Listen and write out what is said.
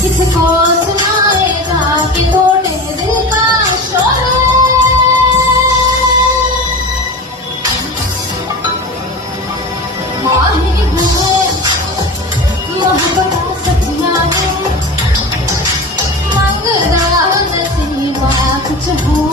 किसको सुनाएगा कि तोड़े दिल का शोर माही है मोहब्बत सच्चियां है मंगदा नसीबा कुछ हो